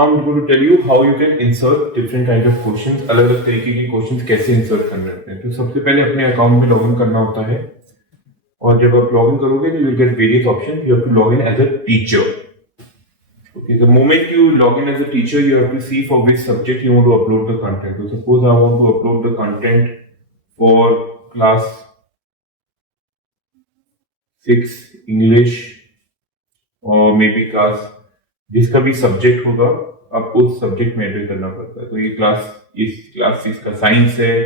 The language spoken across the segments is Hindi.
I'm going to tell you how you can insert different kind of questions. अलग अलग तरीके के क्वेश्चंस कैसे इंसर्ट करने होते हैं। तो सबसे पहले अपने अकाउंट में लॉगिन करना होता है और जब आप लॉगिन करोगे तो you get various option. You have to log in as a teacher. Okay, the moment you log in as a teacher, you have to see for which subject you want to upload the content. So suppose I want to upload the content for class 6 English or maybe class जिसका भी सब्जेक्ट होगा आपको उस सब्जेक्ट में एंटर करना पड़ता है। तो ये क्लास 6 का साइंस है,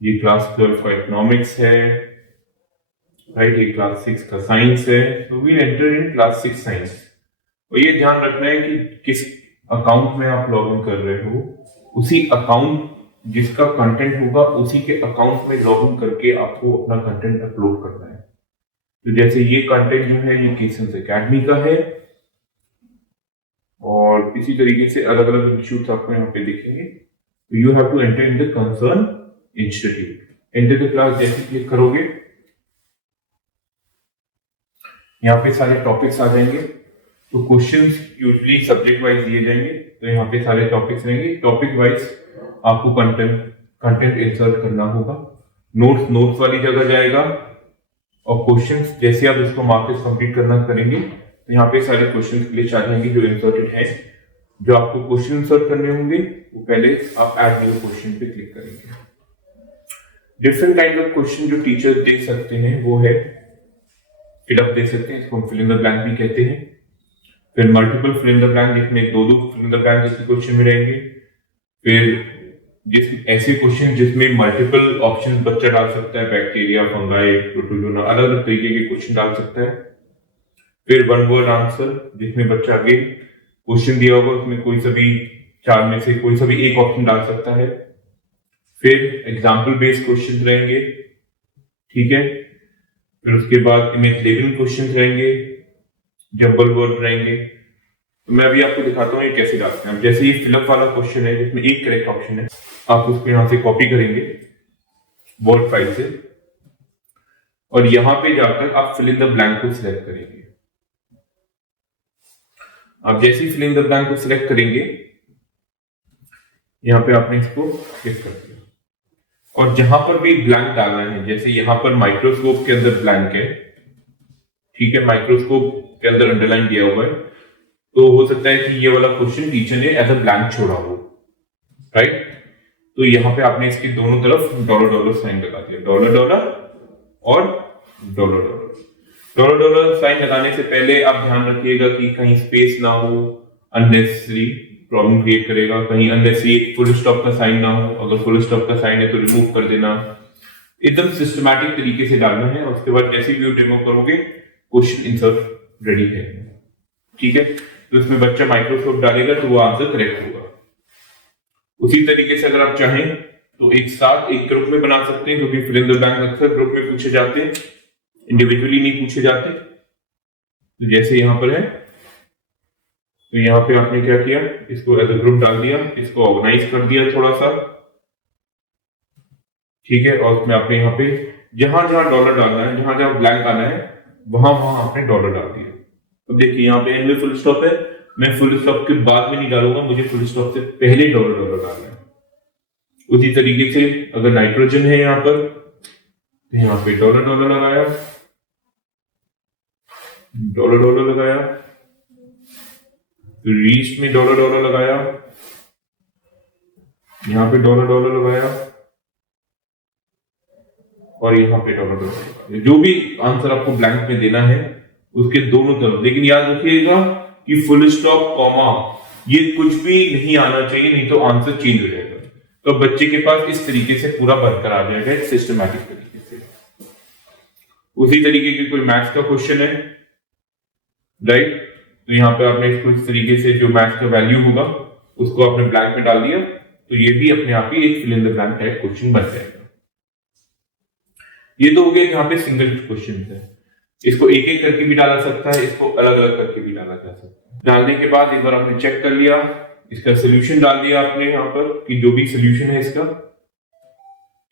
ये क्लास 12 का इकोनॉमिक्स है, राइट, ये क्लास 6 का साइंस है। तो we enter in class 6 science. और ये ध्यान रखना है कि किस अकाउंट में आप लॉग इन कर रहे हो, उसी अकाउंट जिसका कंटेंट होगा उसी के अकाउंट में लॉग इन करके आपको अपना कंटेंट अपलोड करना है। तो जैसे ये कंटेंट जो है ये केसेंस एकेडमी का है और इसी तरीके से अलग अलग इंस्टीट्यूट आपको यहाँ पे दिखेंगे। तो you have to enter in the concern institute. Enter the class जैसे क्लिक करोगे यहाँ पे सारे टॉपिक्स आ जाएंगे। तो क्वेश्चंस यूजुअली सब्जेक्ट वाइज दिए जाएंगे। तो यहाँ पे सारे टॉपिक्स रहेंगे। टॉपिक वाइज आपको कंटेंट इंसर्ट करना होगा। नोट्स वाली जगह जाएगा और क्वेश्चंस जैसे आप इसको मार्क्स कंप्लीट करना करेंगे तो यहाँ पे सारे क्वेश्चंस लिस्ट आ जाएंगे जो इंसर्टेड हैं। जो आपको क्वेश्चन इंसर्ट करने होंगे वो पहले आप ऐड न्यू क्वेश्चन पे क्लिक करेंगे। डिफरेंट काइंड ऑफ क्वेश्चन जो टीचर्स दे सकते हैं वो है फिलअप दे सकते हैं, इसको हम फिल इन द ब्लैंक भी कहते हैं। फिर multiple fill in the blank, जिसमें दो फिल इन द ब्लैंक जैसे क्वेश्चन में रहेंगे। फिर ऐसे क्वेश्चन जिसमें मल्टीपल ऑप्शन बच्चा डाल सकता है, बैक्टीरिया, फंगाई, प्रोटोजोआ, अलग अलग तरीके के क्वेश्चन डाल सकता है। फिर वन वर्ड आंसर, जिसमें बच्चा आगे क्वेश्चन दिया होगा उसमें कोई सा भी चार में से कोई सा भी एक ऑप्शन डाल सकता है। फिर एग्जाम्पल बेस्ड क्वेश्चन रहेंगे, ठीक है। फिर उसके बाद इमेज लेबलिंग क्वेश्चन रहेंगे, जंबल वर्ड रहेंगे। तो मैं अभी आपको दिखाता हूँ ये कैसे डालते हैं। जैसे ये फिलअप वाला क्वेश्चन है जिसमें एक करेक्ट ऑप्शन है, आप उसको यहाँ से कॉपी करेंगे वर्ड फाइल से और यहाँ पे जाकर आप फिल इन द ब्लैंक को सिलेक्ट करेंगे। आप जैसे ही फिल इन द ब्लैंक को सिलेक्ट करेंगे यहाँ पे आपने इसको क्लिक कर दिया और जहां पर भी ब्लैंक डालना है, जैसे यहाँ पर माइक्रोस्कोप के अंदर ब्लैंक है, ठीक है, माइक्रोस्कोप के अंदर अंडरलाइन दिया हुआ है, तो हो सकता है कि ये वाला क्वेश्चन टीचर ने एज अ ब्लैंक छोड़ा हो, राइट। तो यहाँ पे आपने इसके दोनों तरफ डॉलर साइन लगा दिया, डॉलर और डॉलर साइन लगाने से पहले आप ध्यान रखिएगा कि कहीं स्पेस ना हो, अननेसेसरी प्रॉब्लम क्रिएट करेगा। कहीं अननेसेसरी फुल स्टॉप का साइन ना हो, अगर फुल स्टॉप का साइन है तो रिमूव कर देना। एकदम सिस्टमैटिक तरीके से डालना है और उसके बाद जैसे भी डेमो करोगे क्वेश्चन इंसर्ट रेडी है, ठीक है। तो इसमें बच्चा माइक्रोस्कोप डालेगा तो वो आंसर करेक्ट होगा। उसी तरीके से अगर आप चाहें तो एक साथ एक ग्रुप में बना सकते हैं, क्योंकि फिल इन द ब्लैंक अक्सर ग्रुप में पूछे जाते हैं, इंडिविजुअली नहीं पूछे जाते। तो जैसे यहां पर है तो यहाँ पे आपने क्या किया, इसको एज अ ग्रुप डाल दिया, इसको ऑर्गेनाइज कर दिया थोड़ा सा, ठीक है। और उसमें आपने यहाँ पे जहां जहां डॉलर डालना है, जहां जहां ब्लैंक आना है वहां वहां आपने डॉलर डाल दिया। तो देखिए यहाँ पे एंड में फुल स्टॉप है, मैं फुल स्टॉप के बाद में नहीं डालूंगा, मुझे फुल स्टॉप से पहले डॉलर डालना है। उसी तरीके से अगर नाइट्रोजन है यहाँ पर तो यहाँ पे डॉलर लगाया, डॉलर लगाया, रीस्ट में डॉलर लगाया, यहाँ पे डॉलर लगाया और यहाँ पे डॉलर लगाया। जो भी आंसर आपको ब्लैंक में देना है उसके दोनों तरफ, लेकिन याद रखिएगा कि फुल स्टॉप, कॉमा, ये कुछ भी नहीं आना चाहिए, नहीं तो आंसर चेंज हो जाएगा। तो बच्चे के पास इस तरीके से पूरा बनकर आ जाएगा सिस्टमैटिक तरीके से। उसी तरीके की कोई मैथ्स का क्वेश्चन है, राइट, तो यहाँ पे आपने इसको इस तरीके से जो मैथ्स का वैल्यू होगा उसको आपने ब्लैंक में डाल दिया, तो ये भी अपने आप ही एक fill in the blank type question बन जाएगा। ये तो हो गया यहाँ पे सिंगल क्वेश्चन है। इसको एक एक करके भी डाला सकता है, इसको अलग अलग करके भी डाला जा सकता है। डालने के बाद एक बार आपने चेक कर लिया, इसका सोल्यूशन डाल दिया आपने यहाँ पर कि जो भी सोल्यूशन है इसका,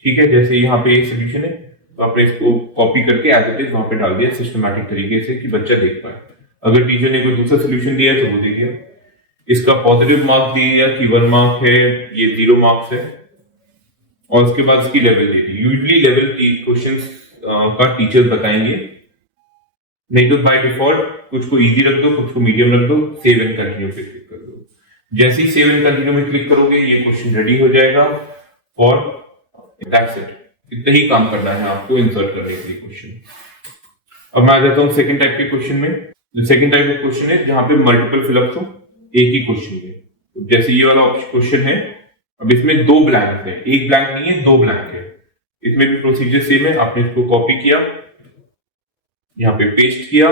ठीक है। जैसे यहाँ पे एक सोल्यूशन है तो आपने इसको कॉपी करके एज इट इज वहां पे डाल दिया सिस्टमैटिक तरीके से कि बच्चा देख पाए। अगर टीचर ने कोई दूसरा सोल्यूशन दिया है तो वो दे दिया। इसका पॉजिटिव मार्क्स दिए दिया कि 1 मार्क है, ये 0 मार्क्स है, और उसके बाद इसकी लेवल दे दी। यूजली लेवल की क्वेश्चन का टीचर बताएंगे, नहीं तो बाय डिफॉल्ट कुछ को इजी रख दो, कुछ को मीडियम रख दो, सेव एंड कंटिन्यू पे क्लिक कर दो। जैसे ही सेव एंड कंटिन्यू में क्लिक करोगे ये क्वेश्चन रेडी हो जाएगा और दैट्स इट। इतना ही काम करना है आपको इंसर्ट करने के लिए क्वेश्चन। अब मैं आ जाता हूँ सेकंड टाइप के क्वेश्चन में। सेकंड टाइप का क्वेश्चन है जहां पे मल्टीपल फिलअप्स हो एक ही क्वेश्चन में। तो जैसे ये वाला क्वेश्चन है, अब इसमें 2 ब्लैंक है, एक ब्लैंक नहीं है, 2 ब्लैंक है। इसमें भी प्रोसीजर सेम है, आपने इसको कॉपी किया, यहाँ पे पेस्ट किया,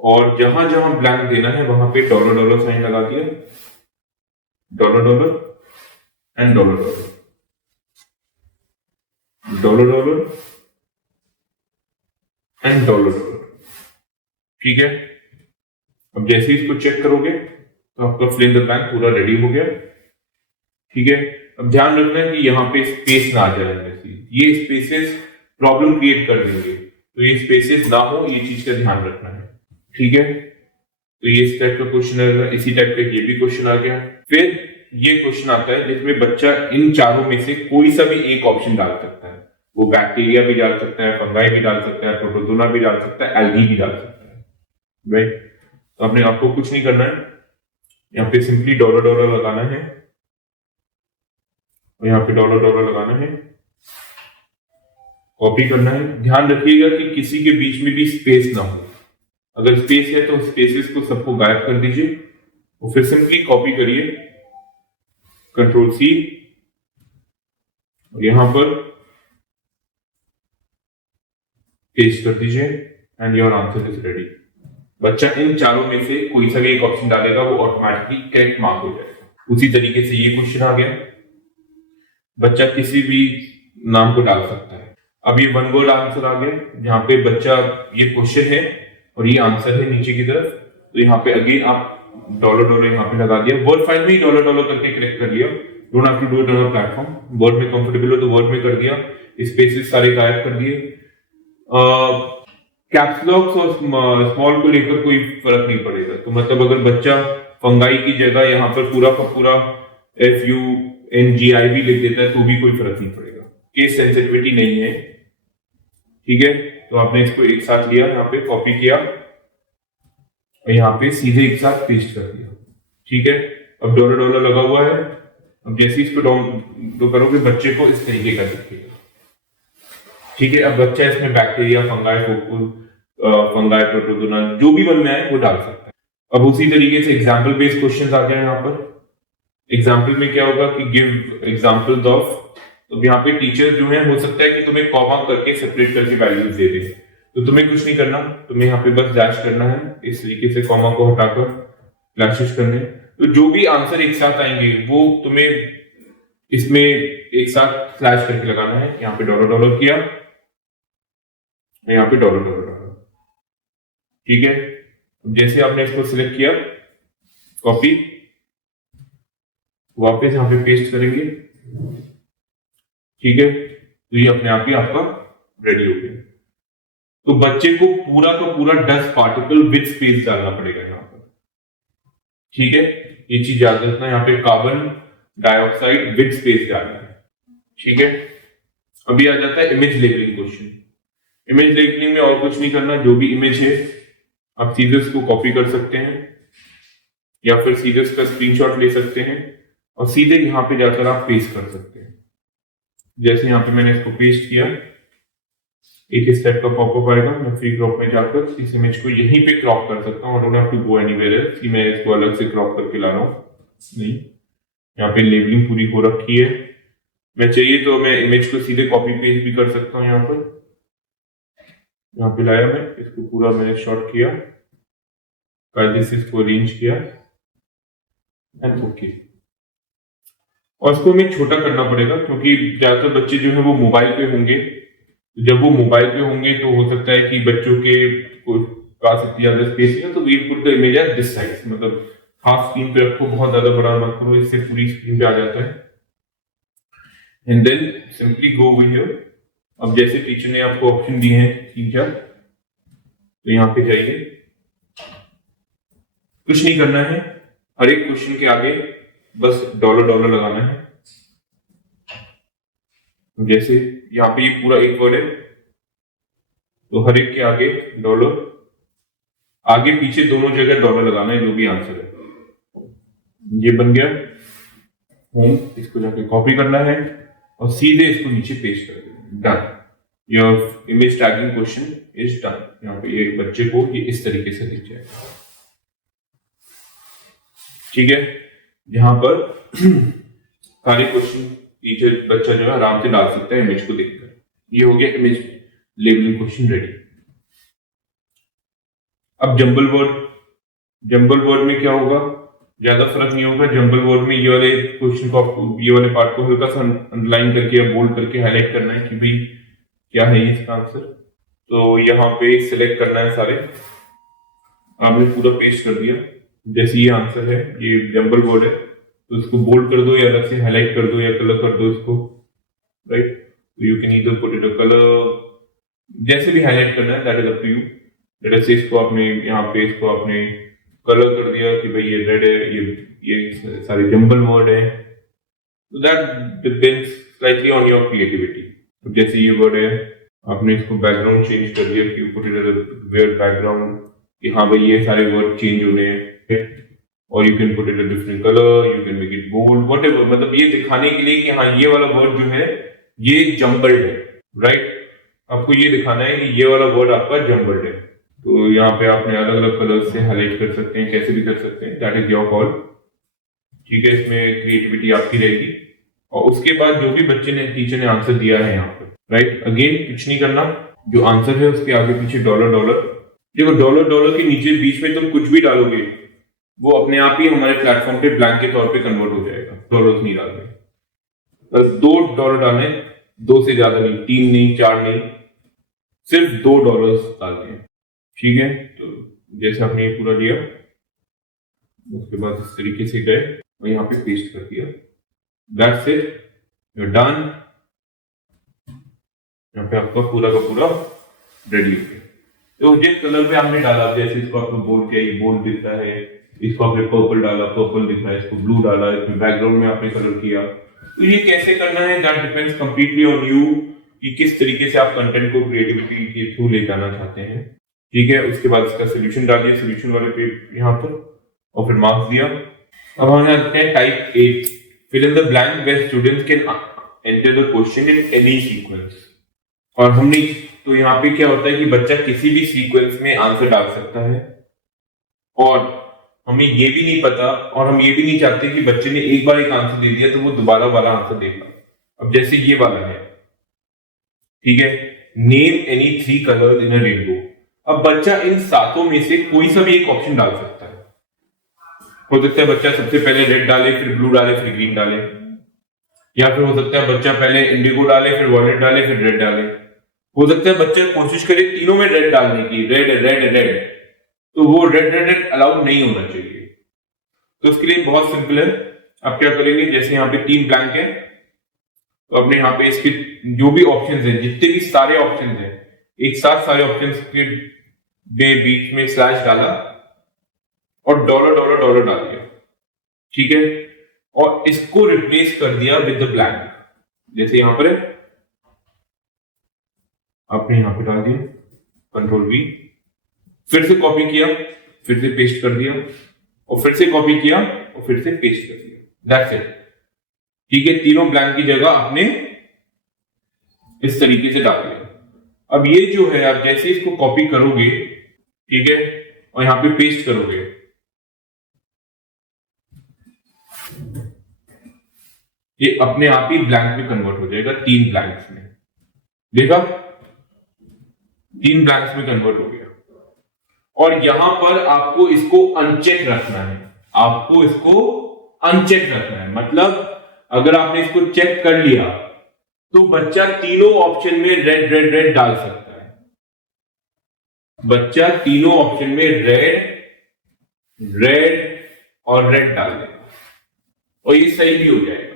और जहां जहां ब्लैंक देना है वहां पे डॉलर डॉलर साइन लगा दिया, dollar dollar and dollar dollar, dollar dollar and dollar dollar. ठीक है, अब जैसे ही इसको चेक करोगे तो आपका फिल इन द ब्लैंक पूरा रेडी हो गया। ठीक है, अब ध्यान रखना है कि यहाँ पे स्पेस ना आ जाए, ये स्पेसेस प्रॉब्लम क्रिएट कर देंगे, तो ये स्पेसेस ना हो, ये चीज का ध्यान रखना है। ठीक है, तो ये इस टाइप का क्वेश्चन है। इसी टाइप का ये भी क्वेश्चन आ गया। फिर ये क्वेश्चन आता है जिसमें बच्चा इन चारों में से कोई सा भी एक ऑप्शन डाल सकता है। वो बैक्टीरिया भी डाल सकता है, फंगाई भी डाल सकता है, प्रोटोजोआ भी डाल सकता है, एल्गी भी डाल सकता है। राइट, तो अपने आपको कुछ नहीं करना है, यहाँ पे सिंपली डॉलर डॉलर लगाना है और यहाँ पे डॉलर डॉलर लगाना है, कॉपी करना है। ध्यान रखिएगा कि किसी के बीच में भी स्पेस ना हो। अगर स्पेस है तो स्पेसेस को सबको गायब कर दीजिए और फिर सिंपली कॉपी करिए, कंट्रोल C, और यहां पर पेस्ट कर दीजिए and your answer is ready. बच्चा इन चारों में से कोई सा भी एक ऑप्शन डालेगा, वो ऑटोमेटिकली करेक्ट मार्क हो जाएगा। उसी तरीके से ये क्वेश्चन आ गया, बच्चा किसी भी नाम को डाल सकता है। अब ये 1 वर्ड आंसर आ गया, जहां पे बच्चा, ये क्वेश्चन है और ये आंसर है नीचे की तरफ। तो यहाँ पे अगेन आप डॉलर डॉलर यहाँ पे लगा दिया, वर्ड फाइल में ही डॉलर डॉलर करके क्लिक कर लिया, don't have to do it on platform. Word में कंफर्टेबल हो तो वर्ड में कर दिया, स्पेसेस सारे गायब कर दिए। कैप्स लॉक्स और स्मॉल को लेकर कोई फर्क नहीं पड़ेगा। तो मतलब अगर बच्चा फंगाई की जगह यहाँ पर पूरा का पूरा FUNGI भी लिख देता है तो भी कोई फर्क नहीं पड़ेगा, केस सेंसिटिविटी नहीं है। ठीक है, तो आपने इसको एक साथ लिया, यहाँ पे कॉपी किया और यहाँ पे सीधे एक साथ पेस्ट कर दिया। ठीक है, अब डॉलर डॉलर लगा हुआ है। अब जैसे इसको डाउन करोगे बच्चे को इस तरीके का दिखेगा। ठीक है, अब बच्चा इसमें बैक्टीरिया, फंगाई, फंगाई, प्रोटोजोआ जो भी मन में आए वो डाल सकता है। अब उसी तरीके से एग्जाम्पल बेस्ड क्वेश्चन आ गए यहाँ पर। एग्जाम्पल में क्या होगा कि गिव एग्जाम्पल्स ऑफ, तो यहाँ पे टीचर जो है हो सकता है कि तुम्हें कॉमा करके सेपरेट करके वैल्यूज दे दे, तो तुम्हें कुछ नहीं करना, तुम्हें यहाँ पे बस डैश करना है, इस तरीके से कॉमा को हटाकर फ्लैशेस करने। तो जो भी आंसर एक साथ आएंगे वो तुम्हें इसमें एक साथ स्लैश करके लगाना है। यहाँ पे डॉलर डॉलर किया, यहाँ पे डॉलर डॉलर लगा। ठीक है, जैसे आपने इसको सिलेक्ट किया, कॉपी, वापस यहाँ पे पेस्ट करेंगे। ठीक है, तो ये अपने आप ही आपका रेडी हो गया। तो बच्चे को पूरा का पूरा डस्ट पार्टिकल विद स्पेस डालना पड़ेगा यहाँ पर। ठीक है, ये चीज याद रखना, यहाँ पे कार्बन डाइऑक्साइड विद स्पेस डालना है। ठीक है, अभी आ जाता है image labelling question. Image labelling में और कुछ नहीं करना, जो भी इमेज है आप सीधे उसको कॉपी कर सकते हैं या फिर सीधे उसका स्क्रीनशॉट ले सकते हैं और सीधे यहाँ पे जाकर आप पेस्ट कर सकते हैं। जैसे यहाँ पे मैंने इसको पेस्ट किया, एक स्टेप का पॉपअप आएगा, मैं फ्री क्रॉप में जाकर इस इमेज को यहीं पे क्रॉप कर सकता हूँ। Don't have to go anywhere else कि मैं इसको अलग से क्रॉप करके ला रहा हूँ, नहीं। यहाँ पे लेबलिंग पूरी हो रखी है, मैं चाहिए तो मैं इमेज को सीधे कॉपी पेस्ट भी कर सकता हूँ। यहाँ पे लाया, मैं इसको पूरा मैंने शॉर्ट किया, कायदे से इसको अरेंज किया एंड ओके। और इसको हमें छोटा करना पड़ेगा क्योंकि ज्यादातर बच्चे जो है वो मोबाइल पे होंगे। जब वो मोबाइल पे होंगे तो हो सकता है कि बच्चों के पास इतनी ज्यादा स्पेस है, तो we put the image at this size, मतलब हाफ स्क्रीन पे रखो, बहुत ज्यादा बड़ा मत करो, इससे पूरी स्क्रीन पे आ जाता है। And then simply go over here. अब जैसे टीचर ने आपको ऑप्शन दिए हैं 3-4, तो यहाँ पे जाइए, कुछ नहीं करना है, हर एक क्वेश्चन के आगे बस डॉलर डॉलर लगाना है। जैसे यहाँ पे ये पूरा एक वर्ड है, तो हर एक के आगे डॉलर, आगे पीछे दोनों जगह डॉलर लगाना है, जो भी आंसर है। ये बन गया होम, इसको जाके कॉपी करना है और सीधे इसको नीचे पेस्ट कर देना। Done, your image tagging question is done. यहाँ पे ये बच्चे को ये इस तरीके से दिख जाएगा। ठीक है, यहाँ पर सारे क्वेश्चन टीचर बच्चा जो है आराम से डाल सकता है इमेज को देखकर। ये हो गया इमेज लेबलिंग क्वेश्चन रेडी। अब जंबल वर्ड में क्या होगा, ज्यादा फर्क नहीं होगा। जंबल वर्ड में ये वाले क्वेश्चन को आपको, ये वाले पार्ट को हल्का सा अंडरलाइन करके या बोल्ड करके हाईलाइट करना है कि भाई क्या है इसका आंसर। तो यहाँ पे सिलेक्ट करना है सारे, आपने पूरा पेस्ट कर दिया। जैसे ये आंसर है, ये जंबल वर्ड है, तो इसको बोल्ड कर दो या अलग से हाईलाइट कर दो या कलर कर दो इसको, right. You can either put it a colour, जैसे भी हाईलाइट करना है, that is up to you. जैसे इसको आपने यहाँ पे इसको आपने कलर कर दिया कि भाई ये रेड है, ये सारे जंबल वर्ड है, तो that depends slightly on your creativity. तो जैसे ये वर्ड है, आपने इसको बैकग्राउंड चेंज कर दिया कि put it as a weird background, कि हाँ भाई ये सारे वर्ड चेंज होने हैं, और you can put it a different colour, you can make it bold, whatever. मतलब ये दिखाने के लिए कि हाँ ये वाला वर्ड जो है ये जंबल्ड है, राइट। आपको ये दिखाना है कि ये वाला वर्ड आपका जंबल्ड है। तो यहाँ पे आपने अलग अलग कलर से हाईलाइट कर सकते हैं, कैसे भी कर सकते हैं, दैट इज योर कॉल। ठीक है, इसमें क्रिएटिविटी आपकी रहेगी। और उसके बाद जो भी बच्चे ने, टीचर ने आंसर दिया है यहाँ पे, राइट, अगेन कुछ नहीं करना, जो आंसर है उसके आगे पीछे डॉलर डॉलर। देखो डॉलर डॉलर के नीचे बीच में तुम कुछ भी डालोगे वो अपने आप ही हमारे प्लेटफॉर्म पे ब्लैंक के तौर पे कन्वर्ट हो जाएगा। डॉलर नहीं डालने, बस 2 डॉलर डालने, 2 से ज्यादा नहीं, 3 नहीं, 4 नहीं, सिर्फ 2 डॉलर डालने हैं। ठीक है, तो जैसे आपने ये पूरा दिया, उसके बाद इस तरीके से गए और यहाँ पे पेस्ट कर दिया, that's it, you are done. यहाँ पे आपका पूरा का पूरा रेडी हो गया। तो जिस कलर पे आपने डाला, जैसे इसको आपको बोल्ड किया, ये बोल्ड दिख रहा है, इसको आपने पर्पल डाला, पर्पल दिख रहा है, इसको ब्लू डाला, इसमें बैकग्राउंड में आपने कलर किया। तो ये कैसे करना है, that depends completely on you, कि किस तरीके से आप कंटेंट को क्रिएटिविटी के थ्रू ले जाना चाहते हैं। ठीक है, उसके बाद इसका सोल्यूशन डालिए सोल्यूशन वाले पे यहाँ पर, और फिर मार्क्स दिया। अब हम आते हैं type 8, fill in the blank where students can enter the question in any sequence. और हमने, तो यहाँ पे क्या होता है कि बच्चा किसी भी सीक्वेंस में आंसर डाल सकता है, और हमें ये भी नहीं पता, और हम ये भी नहीं चाहते कि बच्चे ने एक बार एक आंसर दे दिया तो वो दोबारा वाला आंसर देगा। अब जैसे ये वाला है, ठीक है, नेम एनी 3 कलर्स इन अ रेनबो। अब बच्चा इन 7 में से कोई सा भी एक ऑप्शन डाल सकता है। हो सकता है बच्चा सबसे पहले रेड डाले, फिर ब्लू डाले, फिर ग्रीन डाले, या फिर हो सकता है बच्चा पहले इंडिगो डाले, फिर वॉयलेट डाले, फिर रेड डाले। हो सकता है बच्चा कोशिश करे तीनों में रेड डालने की, रेड रेड रेड, तो वो रेड रेड रेड अलाउड नहीं होना चाहिए। तो उसके लिए बहुत सिंपल है, आप क्या करेंगे, जैसे यहाँ पे 3 ब्लैंक है, तो अपने यहाँ पे इसके जो भी ऑप्शंस हैं, जितने भी सारे ऑप्शंस हैं, एक साथ सारे ऑप्शंस के बीच में स्लैश डाला और डॉलर डॉलर डॉलर डाल दिया। ठीक है, और इसको रिप्लेस कर दिया विद द ब्लैंक। जैसे यहां पर है, आपने यहां पे डाल दिया, कंट्रोल V, फिर से कॉपी किया, फिर से पेस्ट कर दिया, और फिर से कॉपी किया और फिर से पेस्ट कर दिया, दैट्स इट। ठीक है, तीनों ब्लैंक की जगह आपने इस तरीके से डाल दिया। अब ये जो है, आप जैसे इसको कॉपी करोगे, ठीक है, और यहां पे पेस्ट करोगे, ये अपने आप ही ब्लैंक में कन्वर्ट हो जाएगा, 3 ब्लैंक्स में। देखा, 3 ब्लैंक्स में कन्वर्ट हो गया। और यहां पर आपको इसको अनचेक रखना है, आपको इसको अनचेक रखना है। मतलब अगर आपने इसको चेक कर लिया तो बच्चा तीनों ऑप्शन में रेड रेड रेड डाल सकता है। बच्चा तीनों ऑप्शन में रेड रेड और रेड डाल देगा, और ये सही भी हो जाएगा।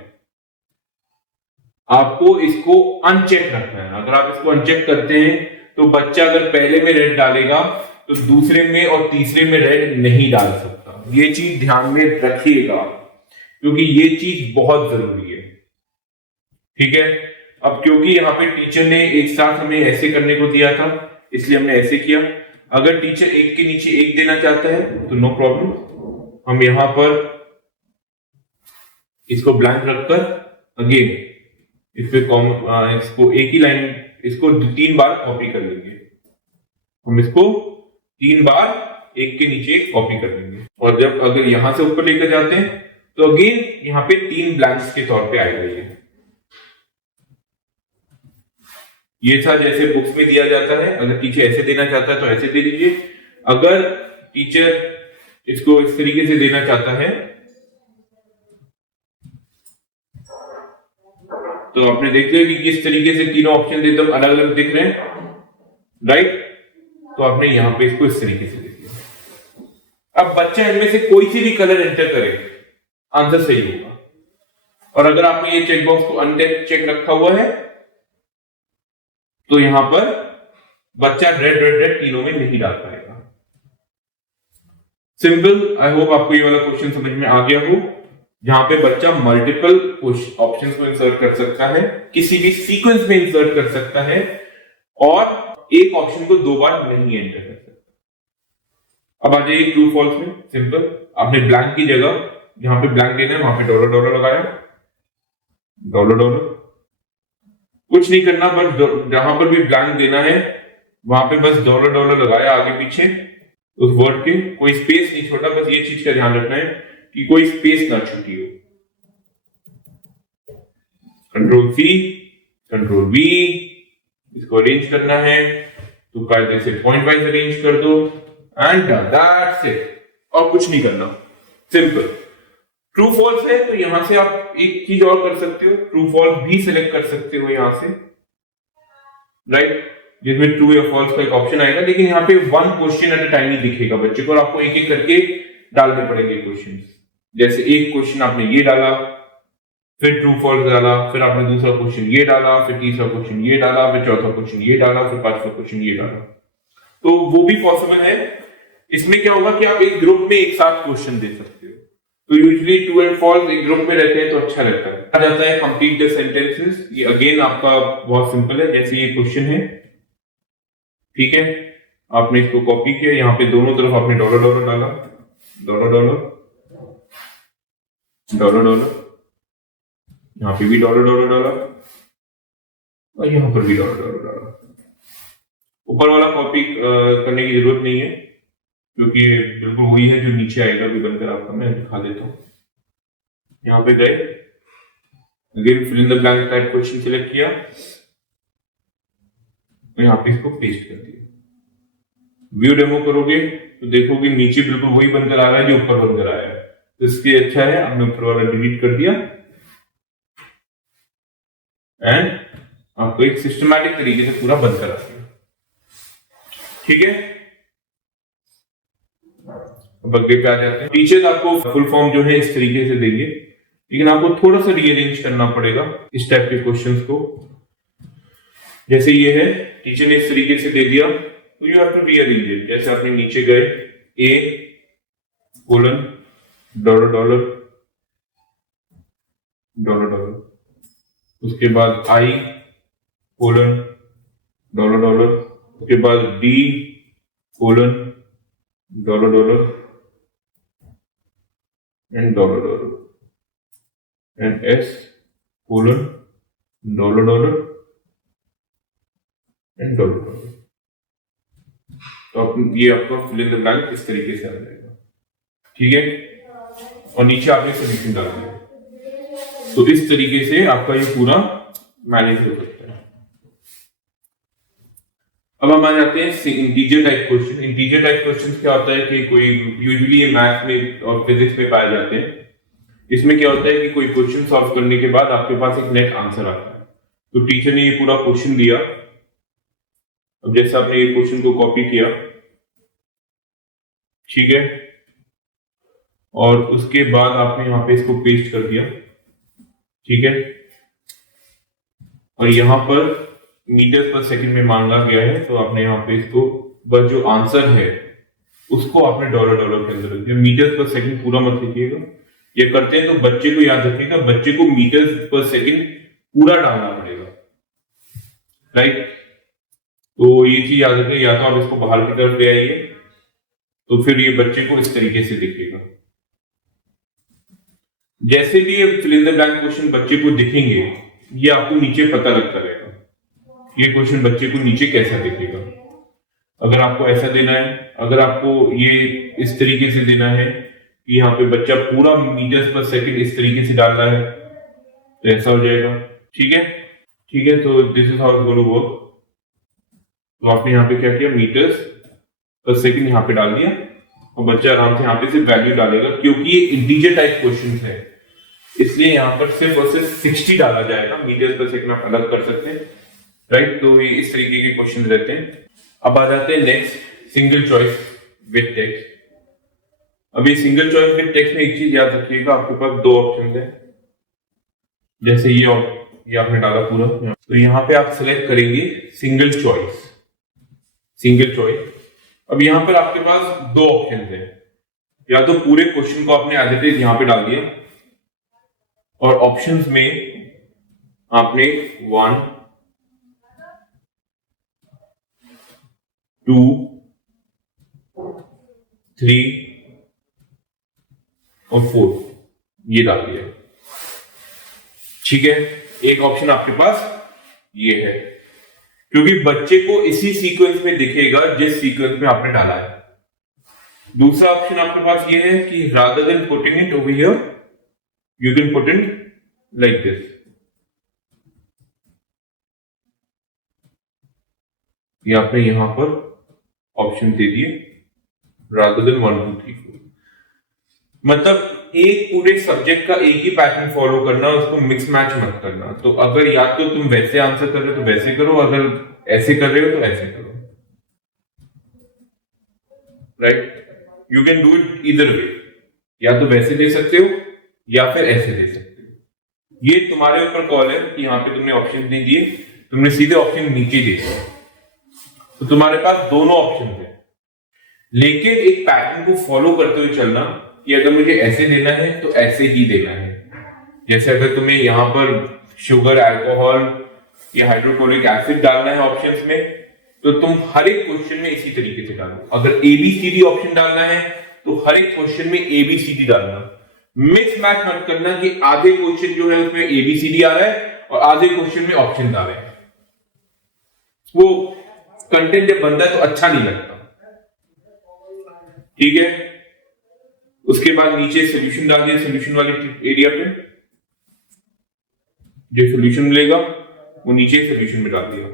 आपको इसको अनचेक रखना है। अगर आप इसको अनचेक करते हैं तो बच्चा अगर पहले में रेड डालेगा तो दूसरे में और तीसरे में रेड नहीं डाल सकता, ये चीज ध्यान में रखिएगा क्योंकि ये चीज बहुत जरूरी है। ठीक है, अब क्योंकि यहाँ पे टीचर ने एक साथ हमें ऐसे करने को दिया था इसलिए हमने ऐसे किया। अगर टीचर एक के नीचे एक देना चाहता है तो नो प्रॉब्लम, हम यहां पर इसको ब्लैंक रखकर अगेन इस पे इसको एक ही लाइन इसको 3 बार कॉपी कर लेंगे। हम इसको 3 बार एक के नीचे एक कॉपी कर लेंगे और जब अगर यहां से ऊपर लेकर जाते हैं तो अगेन यहाँ पे 3 ब्लैंक्स के तौर पे आएगा। ये था जैसे बुक्स में दिया जाता है, अगर टीचर ऐसे देना चाहता है तो ऐसे दे दीजिए। अगर टीचर इसको इस तरीके से देना चाहता है तो आपने देख लिया कि किस तरीके से तीनों ऑप्शन एकदम अलग अलग दिख रहे हैं, राइट। तो आपने यहां पे इसको इस तरीके से देख लिया। अब बच्चा इनमें से कोई सी भी कलर एंटर करे, आंसर सही होगा। और अगर आपने ये चेक बॉक्स को अनचेक रखा हुआ है तो यहां पर बच्चा रेड रेड रेड तीनों में नहीं डाल पाएगा। सिंपल। आई होप आपको ये वाला क्वेश्चन समझ में आ गया हो, जहां पे बच्चा मल्टीपल ऑप्शंस को इंसर्ट कर सकता है, किसी भी सीक्वेंस में इंसर्ट कर सकता है और एक ऑप्शन को 2 बार नहीं एंटर कर सकता। अब आ जाइए ट्रू फॉल्स में। सिंपल, आपने ब्लैंक की जगह जहां पे ब्लैंक देना है वहां पे डॉलर डॉलर लगाया, डॉलर डॉलर, कुछ नहीं करना, बस जहां पर भी ब्लैंक देना है वहां पे बस डॉलर डॉलर लगाया आगे पीछे उस वर्ड के, कोई स्पेस नहीं छोड़ा। बस ये चीज का ध्यान रखना है कि कोई स्पेस ना छूटी हो। कंट्रोल सी, कंट्रोल वी, इसको अरेंज करना है तो कायदे से पॉइंट वाइज अरेंज कर दो एंड दैट्स इट, और कुछ नहीं करना। सिंपल। ट्रू फॉल्स है तो यहां से आप एक चीज और कर सकते हो, ट्रू फॉल्स भी सिलेक्ट कर सकते हो यहां से, राइट, जिसमें ट्रू या फॉल्स का एक ऑप्शन आएगा। लेकिन यहाँ पे 1 क्वेश्चन एट अ टाइम ही दिखेगा बच्चे को और आपको एक एक करके डालने पड़ेंगे क्वेश्चन। जैसे एक क्वेश्चन आपने ये डाला, फिर ट्रू फॉल्स डाला, फिर आपने दूसरा क्वेश्चन ये डाला, फिर तीसरा क्वेश्चन ये डाला, फिर चौथा क्वेश्चन ये डाला, फिर पांचवा क्वेश्चन ये डाला। तो वो भी पॉसिबल है। इसमें क्या होगा कि आप एक ग्रुप में एक साथ क्वेश्चन दे सकते हो। तो यूजुअली ट्रू एंड फॉल्स एक ग्रुप में रहते हैं तो अच्छा लगता है। आ जाता है कंप्लीट द सेंटेंसेस। ये अगेन आपका बहुत सिंपल है। जैसे ये क्वेश्चन है, ठीक है, आपने इसको कॉपी किया, यहाँ पे दोनों तरफ आपने डॉलर डॉलर डाला, डॉलर डॉलर, डॉलर डॉलर, यहाँ पे भी डॉलर डॉलर डाला और यहाँ पर भी डॉलर डॉलर डाला। ऊपर वाला कॉपी करने की जरूरत नहीं है क्योंकि बिल्कुल वही है जो नीचे आएगा भी बनकर आपका। मैं दिखा देता हूँ। यहाँ पे गए, again fill in the blank type question select किया और यहाँ पे इसको पेस्ट कर दिया। व्यू डेमो करोगे तो देखोगे नीचे बिल्कुल वही बनकर आ रहा है जो ऊपर बनकर आया है। तो इसके अच्छा है आपने ऊपर वाला डिलीट कर दिया एंड आपको एक सिस्टमैटिक तरीके से पूरा बनकर आ गया। ठीक है, अब अगले पे आ जाते हैं। टीचर्स आपको फुल फॉर्म जो है इस तरीके से देंगे, लेकिन आपको थोड़ा सा रीअरेंज करना पड़ेगा इस टाइप के क्वेश्चंस को। जैसे ये है, टीचर ने इस तरीके से दे दिया तो you have to rearrange it. जैसे आपने नीचे गए, A colon dollar dollar dollar dollar, उसके बाद आई कोलन डॉलर डॉलर, उसके बाद D colon dollar dollar and dollar dollar and S colon dollar dollar and dollar dollar. तो ये आपका फिल इन द ब्लैंक इस तरीके से आ जाएगा। ठीक है, और नीचे आपने सॉल्यूशन डाल दिया। तो इस तरीके से आपका ये पूरा मैनेज हो सकता है। अब हम आ जाते हैं integer type question. Integer type question क्या होता है कि कोई यूजुअली ये मैथ में और फिजिक्स में पाए जाते हैं। इसमें क्या होता है कि कोई क्वेश्चन सॉल्व करने के बाद आपके पास एक नेट आंसर आता है। तो टीचर ने ये पूरा क्वेश्चन दिया, अब जैसे आपने ये क्वेश्चन को कॉपी किया, ठीक है, और उसके बाद आपने यहां पे इसको पेस्ट कर दिया, ठीक है, और यहां पर मीटर पर सेकंड में मांगा गया है तो आपने यहां पे इसको बस जो आंसर है उसको आपने डॉलर डॉलर के अंदर रखिए, मीटर्स पर सेकंड पूरा मत लिखिएगा। ये करते हैं तो बच्चे को याद रखिएगा, बच्चे को मीटर्स पर सेकंड पूरा डालना पड़ेगा, राइट। तो ये चीज याद रखिए, या तो आप इसको बाहर की तरफ ले आइए तो फिर ये बच्चे को इस तरीके से दिखेगा। जैसे भी ये fill in the blank question बच्चे को दिखेंगे, ये आपको नीचे पता लगता रहेगा ये क्वेश्चन बच्चे को नीचे कैसा दिखेगा। अगर आपको ऐसा देना है, अगर आपको ये इस तरीके से देना है कि यहाँ पे बच्चा पूरा मीटर्स पर सेकंड इस तरीके से डाल रहा है, तो ऐसा हो जाएगा। ठीक है, ठीक है। तो this is how it's going to work. तो आपने यहाँ पे क्या किया, मीटर्स पर सेकंड यहाँ पे डाल दिया और बच्चा आराम से यहाँ पे सिर्फ वैल्यू डालेगा, क्योंकि ये इंटीजर टाइप क्वेश्चन है इसलिए यहाँ पर सिर्फ और सिर्फ 60 डाला जाएगा। मीटर्स पर सेकंड आप अलग कर सकते हैं, राइट। तो ये इस तरीके के क्वेश्चन रहते हैं। अब आ जाते हैं next, single choice with text. अब ये सिंगल चॉइस विद टेक्स्ट में एक चीज याद रखिएगा, आपके पास दो ऑप्शन है। जैसे ये आपने डाला पूरा, तो यहाँ पे आप सिलेक्ट करेंगे सिंगल चॉइस, सिंगल चॉइस। अब यहाँ पर आपके पास दो ऑप्शन है, या तो पूरे क्वेश्चन को आपने एज इट इज यहाँ पे डाल दिया और ऑप्शंस में आपने 1 2 3 और 4 ये डाल दिया। ठीक है, एक ऑप्शन आपके पास ये है, क्योंकि बच्चे को इसी सीक्वेंस में दिखेगा जिस सीक्वेंस में आपने डाला है। दूसरा ऑप्शन आपके पास ये है कि rather than putting it over here, you can put it like this। ये आपने यहां पर ऑप्शन दे दिए rather than 1 2 3 4। मतलब एक पूरे सब्जेक्ट का एक ही पैटर्न फॉलो करना, उसको मिक्स मैच मत करना। तो अगर या तो तुम वैसे आंसर कर रहे हो तो वैसे करो, अगर ऐसे कर रहे हो तो ऐसे करो, right. You can do it either way, या तो वैसे दे सकते हो या फिर ऐसे दे सकते हो। ये तुम्हारे ऊपर कॉल है कि यहाँ पे तुमने ऑप्शन नहीं दिए, तुमने सीधे ऑप्शन नीचे दिए, तो तुम्हारे पास दोनों ऑप्शन है। लेकिन एक पैटर्न को फॉलो करते हुए चलना कि अगर मुझे ऐसे देना है तो ऐसे ही देना है। जैसे अगर तुम्हें यहां पर शुगर, अल्कोहल या हाइड्रोक्लोरिक एसिड डालना है ऑप्शंस में, तो तुम हर एक क्वेश्चन में इसी तरीके से डालो। अगर ABCD ऑप्शन डालना है तो हर एक क्वेश्चन में ABCD डालना। मिक्स मैच मत करना कि आधे क्वेश्चन जो है उसमें ABCD आ रहा है और आधे क्वेश्चन में ऑप्शन आ रहे हैं। वो कंटेंट जब बनता है तो अच्छा नहीं लगता। ठीक है, उसके बाद नीचे सॉल्यूशन डाल दिया, सॉल्यूशन वाले एरिया पे जो सॉल्यूशन मिलेगा वो नीचे सॉल्यूशन में डाल दिया।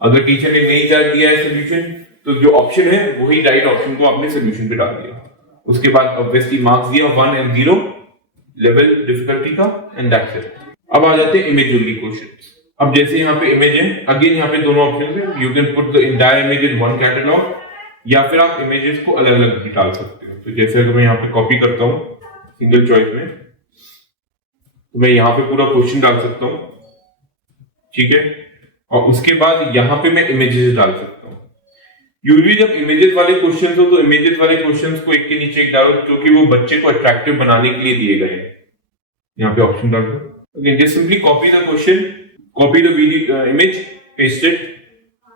अगर टीचर ने नहीं डाल दिया है सॉल्यूशन, तो जो ऑप्शन है वही राइट ऑप्शन को आपने सॉल्यूशन पे डाल दिया। उसके बाद ऑब्वियसली मार्क्स दिया 1 और 0 लेवल डिफिकल्टी का, एंड दैट्स इट। अब आ जाते हैं इमेज ओनली क्वेश्चंस। अब जैसे यहाँ पे इमेज है, अगेन यहाँ पे दोनों ऑप्शन है, you can put the entire image in one catalogue, या फिर आप इमेजेस को अलग अलग भी डाल सकते हो। तो जैसे अगर मैं यहाँ पे कॉपी करता हूँ सिंगल चॉइस में, तो मैं यहाँ पे पूरा क्वेश्चन डाल सकता हूँ, ठीक है, और उसके बाद यहाँ पे मैं इमेजेस डाल सकता हूँ। यूजुअली जब इमेजेस वाले क्वेश्चंस हो तो इमेजेस वाले क्वेश्चंस को एक के नीचे एक डालो, क्योंकि वो बच्चे को अट्रैक्टिव बनाने के लिए दिए गए हैं। यहाँ पे ऑप्शन डाल दो, again just simply copy the question, copy the video image, paste it,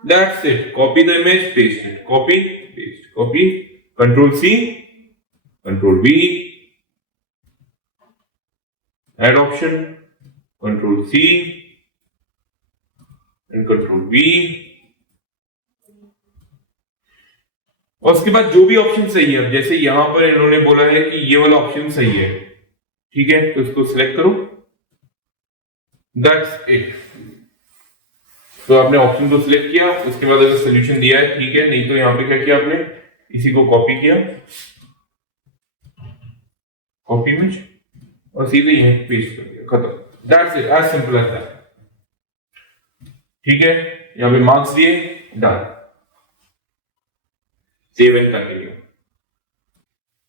that's it। copy the image, paste it, copy, paste, copy, control C, control V, add option, control C and control V। और उसके बाद जो भी ऑप्शन सही है, अब जैसे यहां पर इन्होंने बोला है कि ये वाला ऑप्शन सही है, ठीक है, तो इसको सिलेक्ट करो, दैट्स इट। तो आपने ऑप्शन को सिलेक्ट किया, उसके बाद अगर सोल्यूशन दिया है ठीक है, नहीं तो यहां पे क्या किया आपने, इसी को कॉपी किया, कॉपी इमेज, और सीधे यहां पेस्ट कर दिया, खत्म। That's it, as simple as that. ठीक है, यहां पे मार्क्स दिए, डन, सेव एंड कंटिन्यू।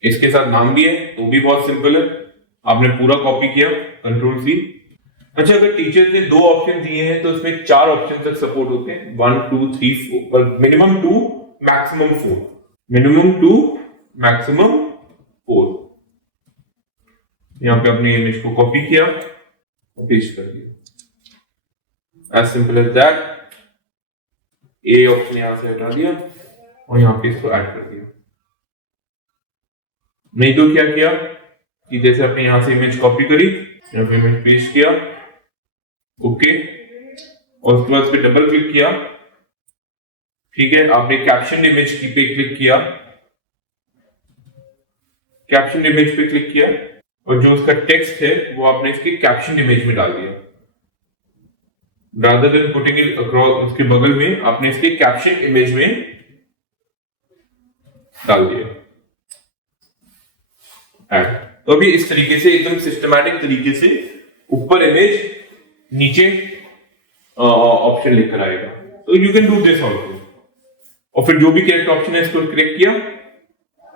इसके साथ नाम भी है तो भी बहुत सिंपल है, आपने पूरा कॉपी किया, कंट्रोल C। अच्छा, अगर टीचर ने 2 ऑप्शन दिए हैं तो उसमें 4 ऑप्शन तक सपोर्ट होते हैं, 1 2 3 4, पर मिनिमम 2 मैक्सिमम 4, मिनिमम 2 मैक्सिमम 4। यहाँ पे अपनी इमेज को कॉपी किया और पेस्ट कर दिया, as simple as that. A option यहां से हटा दिया और यहाँ पे इसको ऐड कर दिया। नहीं तो क्या किया कि जैसे आपने यहां से इमेज कॉपी करी, यहाँ पे इमेज पेस्ट किया, ओके, और उसके बाद उस पर डबल क्लिक किया, ठीक है। आपने कैप्शन इमेज की पे क्लिक किया, कैप्शन इमेज पे क्लिक किया और जो उसका टेक्स्ट है वो आपने इसके कैप्शन इमेज में डाल दिया। Rather than putting it across, उसके बगल में आपने इसके कैप्शन इमेज में डाल दिया ऐड। तो अभी इस तरीके से एकदम सिस्टमैटिक तरीके से ऊपर इमेज, नीचे ऑप्शन लिखकर आएगा। तो you can do this also. और फिर जो भी करेक्ट ऑप्शन है इसको करेक्ट किया,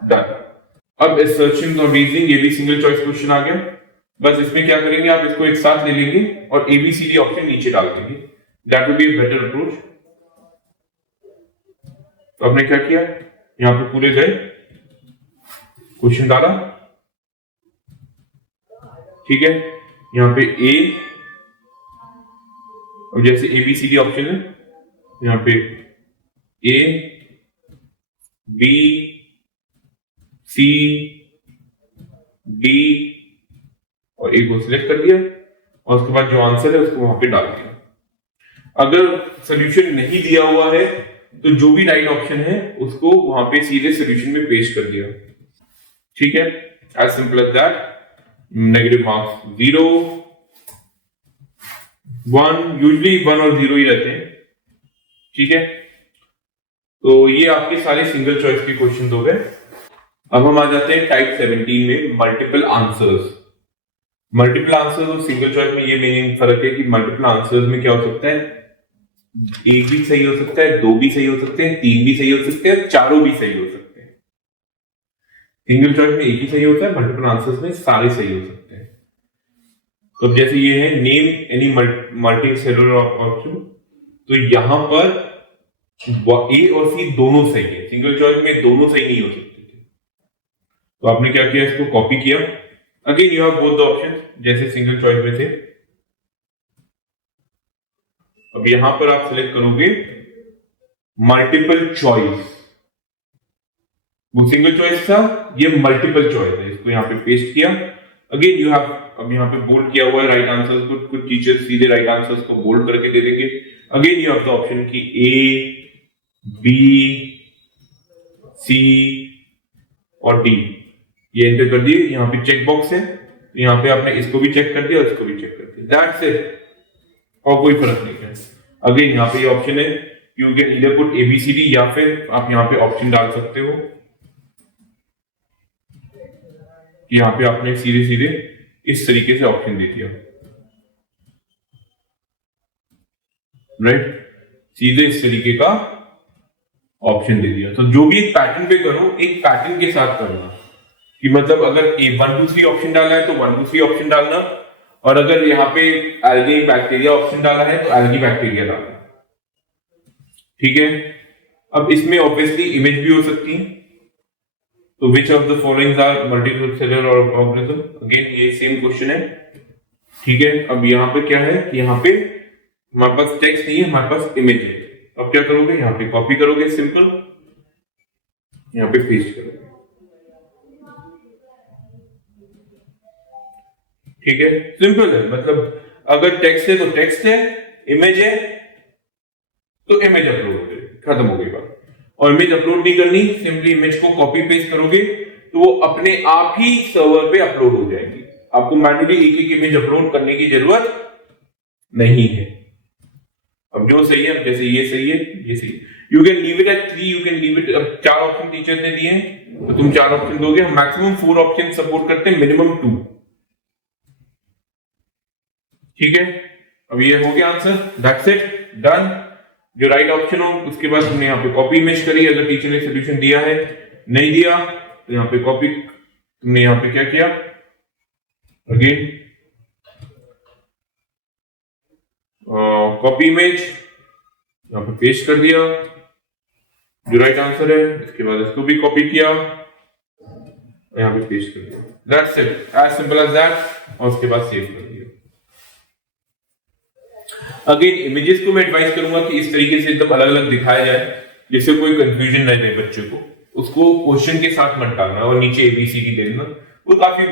डन। अब इस सर्चिंग अमेजिंग, ये भी सिंगल चॉइस क्वेश्चन आ गया। बस इसमें क्या करेंगे, आप इसको एक साथ ले लेंगे और एबीसीडी ऑप्शन नीचे डाल देंगे। That will be a better approach. तो आपने क्या किया, यहां पे पूरे गए, क्वेश्चन डाला, ठीक है। यहां पे ए, और जैसे एबीसीडी ऑप्शन है, यहां पे ए, बी, सी, डी और ए को सिलेक्ट कर दिया और उसके बाद जो आंसर है उसको वहां पे डाल दिया। अगर सोल्यूशन नहीं दिया हुआ है तो जो भी राइट ऑप्शन है उसको वहां पे सीधे सोल्यूशन में पेस्ट कर दिया, ठीक है। As simple as that. Negative marks 0, 1, usually 1 और 0 ही रहते हैं, ठीक है। तो ये आपके सारे सिंगल चॉइस के क्वेश्चन हो गए। अब हम आ जाते हैं टाइप 17 में, मल्टीपल आंसर्स। मल्टीपल आंसर्स और सिंगल चॉइस में ये मेन फर्क है कि मल्टीपल आंसर्स में क्या हो सकता है, एक भी सही हो सकता है, दो भी सही हो सकते हैं, तीन भी सही हो सकते हैं, चारों भी सही हो सकते हैं। सिंगल चॉइस में एक ही सही होता है, मल्टीपल आंसर्स में सारे सही हो सकते हैं। तो जैसे ये है name any multi cellular option, तो यहां पर ए और सी दोनों सही है, सिंगल चॉइस में दोनों सही नहीं हो सकते थे। तो आपने क्या किया, इसको कॉपी किया, again you have both the option जैसे सिंगल चॉइस में थे। अब यहां पर आप सिलेक्ट करोगे मल्टीपल चॉइस, वो सिंगल चॉइस था, ये मल्टीपल चॉइस है, इसको यहां पे पेस्ट किया। अगेन यू हैव, अब यहां पे बोल्ड किया हुआ है राइट आंसर्स को, कुछ टीचर्स सीधे राइट आंसर्स को बोल्ड करके दे देंगे। Again you have the option की ए, बी, सी और डी, ये एंटर कर दिए। यहाँ पे चेक बॉक्स है, तो यहाँ पे आपने इसको भी चेक कर दिया और इसको भी चेक कर दिया, दैट्स इट, और कोई फर्क नहीं है। अगेन यहाँ पे ये ऑप्शन है, you can either put A B C D या फिर आप यहाँ पे ऑप्शन डाल सकते हो कि यहाँ पे आपने सीधे सीधे इस तरीके से ऑप्शन दे दिया, राइट, सीधे इस तरीके का ऑप्शन दे दिया। तो जो भी एक पैटर्न पे करो, एक पैटर्न के साथ करना, कि मतलब अगर 1 2 3 ऑप्शन डालना है तो 1 2 3 ऑप्शन डालना, और अगर यहाँ पे एल्गी बैक्टीरिया ऑप्शन डाला है तो एल्गी बैक्टीरिया डालना, ठीक है। अब इसमें ऑब्वियसली इमेज भी हो सकती है, तो which of the following are multicellular organism, again ये सेम क्वेश्चन है, ठीक है। अब यहाँ पे क्या है कि यहाँ पे हमारे पास टेक्स्ट नहीं है, हमारे पास इमेज है। अब क्या करोगे, यहाँ पे कॉपी करोगे, सिंपल, यहाँ पे पेस्ट करोगे, ठीक है, सिंपल है। मतलब अगर टेक्स्ट है तो टेक्स्ट है, इमेज है तो इमेज अपलोड हो जाएगी, खत्म हो गई बात। और इमेज अपलोड नहीं करनी, सिंपली इमेज को कॉपी पेस्ट करोगे तो वो अपने आप ही सर्वर पे अपलोड हो जाएगी, आपको मैन्युअली एक एक इमेज अपलोड करने की जरूरत नहीं है। अब जो सही है, जैसे ये सही है, ये सही है, you can leave it at 3, you can leave it. अब 4 ऑप्शन टीचर ने दिए हैं तो तुम 4 ऑप्शन दोगे, हम मैक्सिमम 4 ऑप्शन सपोर्ट करते हैं, मिनिमम 2, ठीक है। अब ये हो गया आंसर, दैट्स इट, डन। जो राइट ऑप्शन हो उसके बाद हमने यहाँ पे कॉपी इमेज करी, अगर टीचर ने सोल्यूशन दिया है, नहीं दिया तो यहाँ पे कॉपी, तुमने यहाँ पे क्या किया, अगेन कॉपी इमेज यहाँ पे पेस्ट कर दिया जो राइट आंसर है, इसके बाद इसको भी कॉपी किया और यहाँ पे पेस्ट कर दिया। That's it, as simple as that. और उसके बाद सेव कर दिया। अगेन इमेजेस को मैं एडवाइस करूंगा कि इस तरीके से एकदम अलग अलग दिखाया जाए, जिससे कोई कंफ्यूजन न रहे बच्चे को। उसको क्वेश्चन के साथ मत डालना और नीचे ABCD दे देना, वो काफी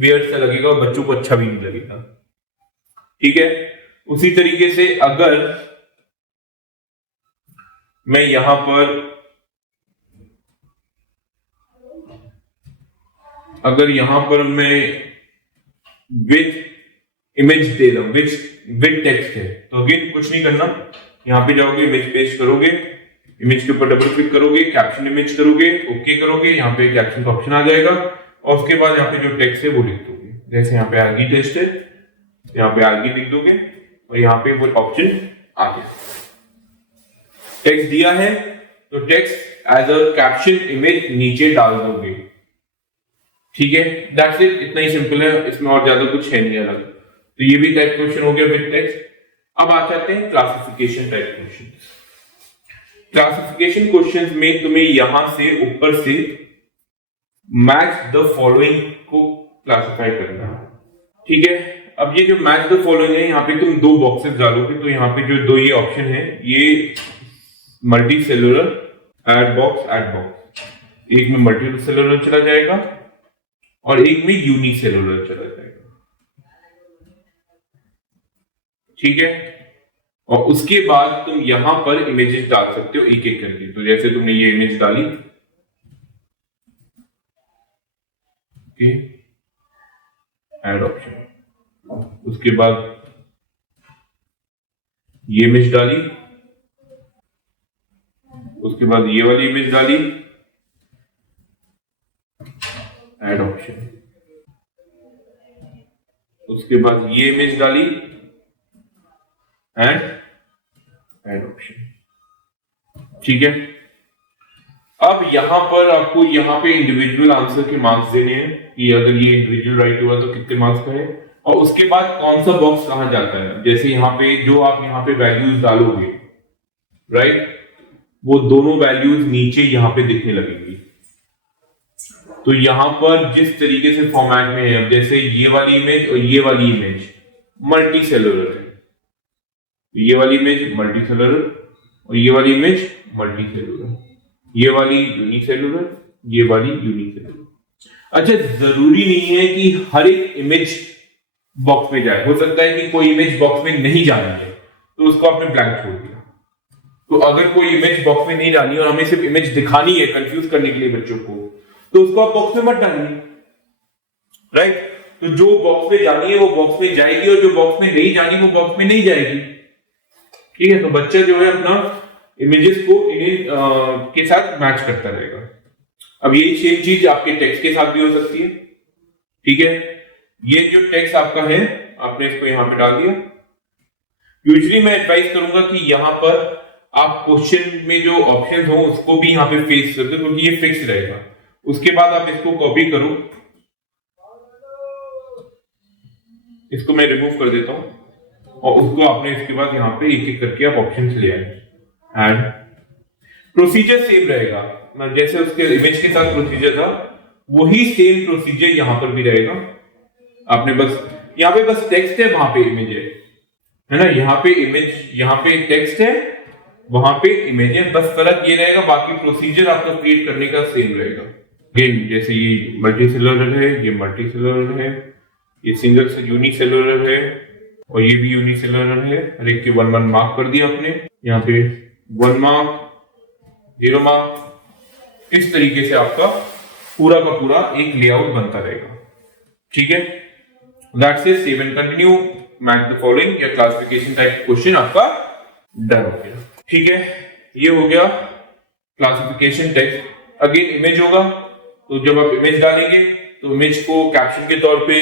वियर्ड सा लगेगा और बच्चों को अच्छा भी नहीं लगेगा। ठीक है। उसी तरीके से अगर मैं यहां पर मैं विथ इमेज दे रहा हूं, विथ टेक्स्ट है, तो अगेन कुछ नहीं करना, यहां पे जाओगे, इमेज पेस्ट करोगे, इमेज के ऊपर डबल क्लिक करोगे, कैप्शन इमेज करोगे, ओके करोगे, यहाँ पे कैप्शन का ऑप्शन आ जाएगा और उसके बाद यहाँ पे जो टेक्स्ट है वो लिख दोगे। जैसे यहाँ पे आर्गी टेस्ट है, यहाँ पे आर्गी लिख दोगे और यहाँ पे वो ऑप्शन आ गया। टेक्स्ट दिया है तो text as a caption image नीचे डाल दोगे। ठीक है, दैट्स इट, इतना ही सिंपल है, इसमें और ज्यादा कुछ है नहीं अलग। तो ये भी टाइप क्वेश्चन हो गया विद टेक्स्ट। अब आ जाते हैं classification type question. Classification questions में तुम्हें यहां से ऊपर से मैच द फॉलोइंग को क्लासिफाई करना है। ठीक है, अब ये जो मैच द फॉलोइंग है, यहाँ पे तुम दो बॉक्सेस डालोगे, तो यहाँ पे जो दो ये ऑप्शन है, ये मल्टी सेलुलर एड बॉक्स, एक में मल्टी सेलुलर चला जाएगा और एक में यूनिसेलुलर चला जाएगा। ठीक है, और उसके बाद तुम यहां पर इमेजेस डाल सकते हो एक एक करके। तो जैसे तुमने ये इमेज डाली, ऐड ऑप्शन, उसके बाद ये इमेज डाली, उसके बाद ये वाली इमेज डाली, ऐड ऑप्शन, उसके बाद ये इमेज डाली एंड ऐड ऑप्शन। ठीक है, अब यहां पर आपको यहाँ पे इंडिविजुअल आंसर के मार्क्स देने हैं कि अगर ये इंडिविजुअल राइट हुआ तो कितने मार्क्स का है, और उसके बाद कौन सा बॉक्स कहां जाता है। जैसे यहाँ पे जो आप यहाँ पे वैल्यूज डालोगे, राइट, वो दोनों वैल्यूज नीचे यहाँ पे दिखने लगेंगी। तो यहां पर जिस तरीके से फॉर्मेट में है, अब जैसे ये वाली इमेज और ये वाली इमेज मल्टी सेलुलर है, ये वाली इमेज मल्टी सेलुलर और ये वाली इमेज मल्टी सेलुलर, ये वाली यूनिसेलुलर, ये वाली यूनिसेलुलर। अच्छा, जरूरी नहीं है कि हर एक इमेज बॉक्स में जाए, हो सकता है कि कोई इमेज बॉक्स में नहीं जानी है तो उसको आपने ब्लैंक छोड़ दिया। तो अगर कोई इमेज बॉक्स में नहीं डाली और हमें सिर्फ इमेज दिखानी है कंफ्यूज करने के लिए बच्चों को, तो उसको आप बॉक्स में मत डालिए, राइट। तो जो बॉक्स में जानी है वो बॉक्स में जाएगी और जो बॉक्स में नहीं जानी वो बॉक्स में नहीं जाएगी। ठीक है, तो बच्चा जो है अपना इमेजेस को इन्हें के साथ मैच करता रहेगा। अब यही सेम चीज आपके टेक्स्ट के साथ भी हो सकती है। ठीक है, ये जो टेक्स्ट आपका है, आपने इसको यहां पे डाल दिया। यूजुअली मैं एडवाइस करूंगा कि यहां पर आप क्वेश्चन में जो ऑप्शंस हो उसको भी यहां पे फेस कर दो, क्योंकि ये फिक्स रहेगा। उसके बाद आप इसको कॉपी करो, इसको मैं रिमूव कर देता हूं और उसको आपने इसके बाद यहां पे एक एक करके आप ऑप्शंस ले आए। एंड प्रोसीजर सेम रहेगा, जैसे उसके इमेज के साथ प्रोसीजर था वही सेम प्रोसीजर यहां पर भी रहेगा। आपने बस यहां पे बस टेक्स्ट है, वहां पे इमेज है ना, यहाँ पे इमेज, यहाँ पे टेक्स्ट है, वहां पे इमेज है, बस फर्क ये रहेगा, बाकी प्रोसीजर आपका क्रिएट करने का सेम रहेगा। अगेन जैसे ये मल्टी सेलुलर है, ये मल्टी सेलुलर है, ये सिंगल से यूनिसेलुलर है और ये भी यूनिसेलुलर है। हर एक के 1 1 मार्क कर दिया आपने, यहाँ पे 1 मार्क, 0 मार्क। इस तरीके से आपका पूरा का पूरा एक लेआउट बनता रहेगा। ठीक है, that's it, save and continue, match the following या क्लासिफिकेशन टाइप क्वेश्चन आपका डन हो गया। ठीक है, ये हो गया क्लासिफिकेशन टेक्स्ट। अगेन इमेज होगा, तो जब आप इमेज डालेंगे तो इमेज को कैप्शन के तौर पे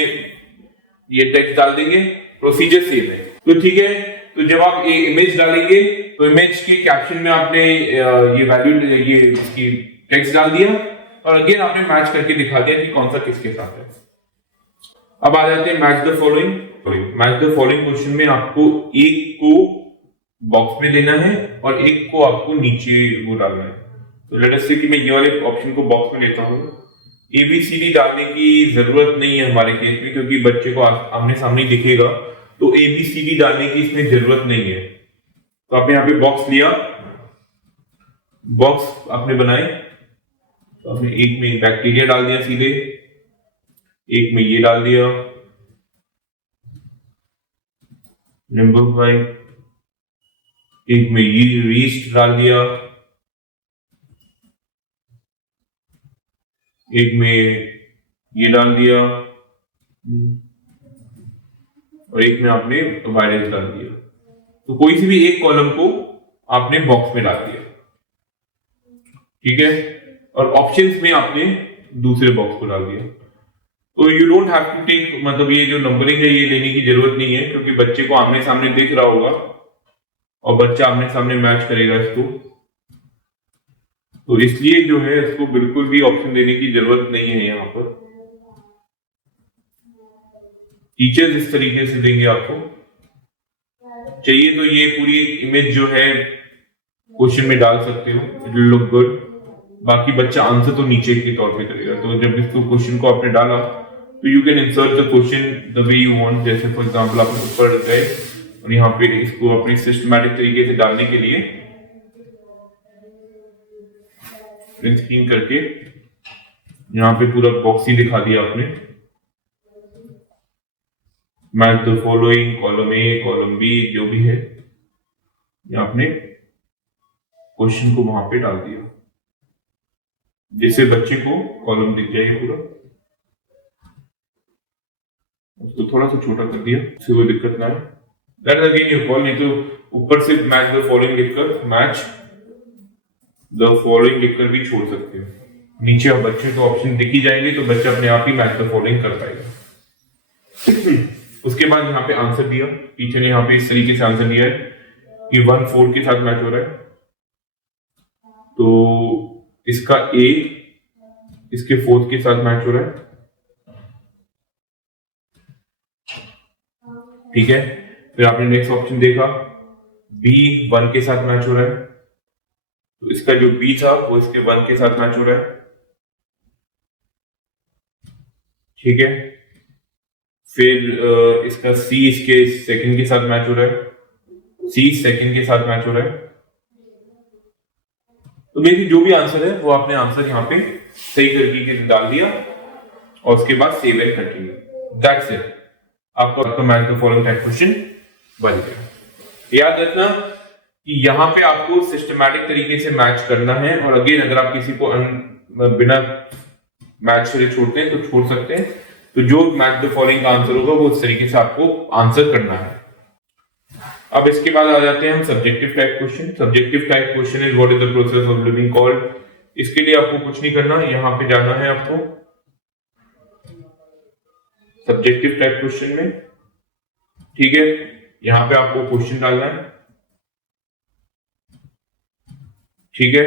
ये टेक्स्ट डाल देंगे, प्रोसीजर सेम है। तो ठीक है, तो जब आप ये इमेज डालेंगे तो इमेज के कैप्शन में आपने ये वैल्यू, ये इसकी टेक्स्ट डाल दिया और अगेन आपने मैच करके दिखा दिया कि कौन सा किसके साथ है। अब आ जाते हैं match the following. Match the following question में आपको एक को बॉक्स में लेना है और एक को आपको नीचे वो डालना है। तो लेट अस से कि मैं ये वाले ऑप्शन को बॉक्स में लेता हूं, ABCD डालने की जरूरत नहीं है हमारे केस में, क्योंकि बच्चे को आमने सामने दिखेगा, तो ABCD डालने की इसमें जरूरत नहीं है। तो आपने यहाँ पे बॉक्स लिया, बॉक्स आपने बनाए, तो आपने एक में बैक्टीरिया डाल दिया सीधे, एक में ये डाल दिया नंबर 5, एक में ये रीस्ट डाल दिया, एक में ये डाल दिया, और एक में आपने वायरस डाल दिया। तो कोई सी भी एक कॉलम को आपने बॉक्स में डाल दिया, ठीक है, और ऑप्शंस में आपने दूसरे बॉक्स को डाल दिया। तो you don't have to take, मतलब ये जो नंबरिंग है ये लेने की जरूरत नहीं है, क्योंकि बच्चे को आमने सामने दिख रहा होगा और बच्चा आमने सामने मैच करेगा इसको, तो इसलिए जो है इसको बिल्कुल भी ऑप्शन देने की जरूरत नहीं है। यहाँ पर टीचर्स इस तरीके से देंगे, आपको चाहिए तो ये पूरी इमेज जो है क्वेश्चन में डाल सकते हो, इट विल लुक गुड। बाकी बच्चा आंसर तो नीचे के तौर पे करेगा। तो जब इसको क्वेश्चन को आपने डाला तो you can insert the question the way you want. जैसे फॉर एग्जांपल आप ऊपर गए और यहाँ पे इसको अपने सिस्टमैटिक तरीके से डालने के लिए प्रिंट स्क्रीन करके यहाँ पे पूरा बॉक्स ही दिखा दिया आपने। Match the following, column A, column B, जो भी है, आपने क्वेश्चन को वहां पे डाल दिया, जिससे बच्चे को कॉलम दिख जाएगा पूरा। उसको थोड़ा सा छोटा कर दिया, उससे कोई दिक्कत ना है। That's again your call. नहीं तो ऊपर से मैच द फॉलोइंग लिखकर मैच द फॉलोइंग लिखकर भी छोड़ सकते हो। नीचे अब बच्चे को ऑप्शन दिख ही जाएंगे, तो बच्चा अपने आप ही मैच द फॉलोइंग कर पाएगा। उसके बाद यहाँ पे आंसर दिया, टीचर ने यहाँ पे इस तरीके से आंसर दिया है कि 1/4 के साथ मैच हो रहा है, तो इसका A इसके 4th के साथ मैच हो रहा है, ठीक है। फिर आपने नेक्स्ट ऑप्शन देखा, B 1 के साथ मैच हो रहा है, तो इसका जो B था वो इसके 1 के साथ मैच हो रहा है, ठीक है। फिर इसका C इसके 2nd के साथ मैच हो रहा है, C 2nd के साथ मैच हो रहा है। तो बेसिकली जो भी आंसर है वो आपने आंसर यहाँ पे सही करके डाल दिया और उसके बाद save and continue, that's it. आपका match the following type question बन गया। याद रखना कि यहाँ पे आपको सिस्टमैटिक तरीके से मैच करना है, और अगेन अगर आप किसी को बिना मैच करे छोड़ते हैं तो छोड़ सकते हैं। तो जो मैच द फॉलोइंग का आंसर होगा वो इस तरीके से आपको आंसर करना है। अब इसके बाद आ जाते हैं हम subjective type question. Subjective type question is what is the process of living called. इसके लिए आपको कुछ नहीं करना, यहाँ पे जाना है आपको सब्जेक्टिव टाइप क्वेश्चन में, ठीक है। यहाँ पे आपको क्वेश्चन डालना है, ठीक है।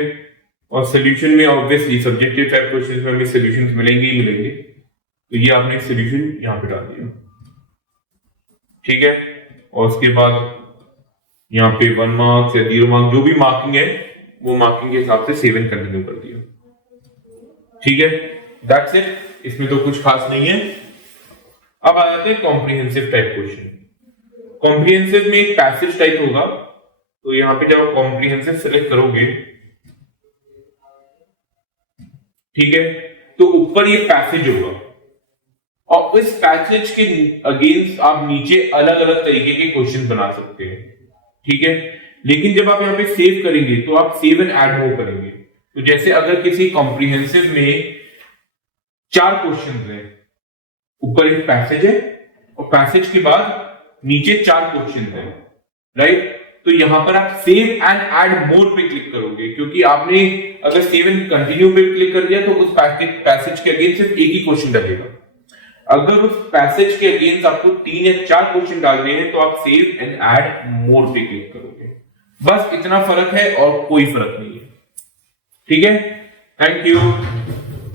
और सोल्यूशन में ऑब्वियसली सब्जेक्टिव टाइप क्वेश्चन में हमें सोल्यूशंस मिलेंगे ही मिलेंगे, तो ये आपने सोल्यूशन यहाँ पे डाल दिया, ठीक है। और उसके बाद यहाँ पे 1 मार्क्स या 0 मार्क्स जो भी मार्किंग है वो मार्किंग के हिसाब से सेव एंड कंटिन्यू कर दिया, ठीक है। दैट्स इट, इसमें तो कुछ खास नहीं है। अब आ जाते हैं कॉम्प्रिहेंसिव टाइप क्वेश्चन। कॉम्प्रिहेंसिव में एक पैसेज टाइप होगा, तो यहाँ पे जब आप कॉम्प्रिहेंसिव सेलेक्ट करोगे, ठीक है, तो ऊपर ये पैसेज होगा और इस पैसेज के अगेंस्ट आप नीचे अलग अलग तरीके के क्वेश्चन बना सकते हैं, ठीक है। लेकिन जब आप यहाँ पे सेव करेंगे तो आप सेव एंड ऐड मोर करेंगे। तो जैसे अगर किसी कॉम्प्रिहेंसिव में 4 क्वेश्चन हैं, ऊपर एक पैसेज है और पैसेज के बाद नीचे 4 क्वेश्चन हैं, राइट। तो यहां पर आप सेव एंड ऐड मोर पे क्लिक करोगे, क्योंकि आपने अगर सेव एंड कंटिन्यू पे क्लिक कर दिया तो उस पैसेज के अगेंस्ट सिर्फ एक ही क्वेश्चन लगेगा। अगर उस पैसेज के अगेंस्ट आपको 3 या 4 क्वेश्चन डालने हैं तो आप सेव एंड ऐड मोर पे क्लिक करोगे। बस इतना फर्क है और कोई फर्क नहीं है, ठीक है। Thank you.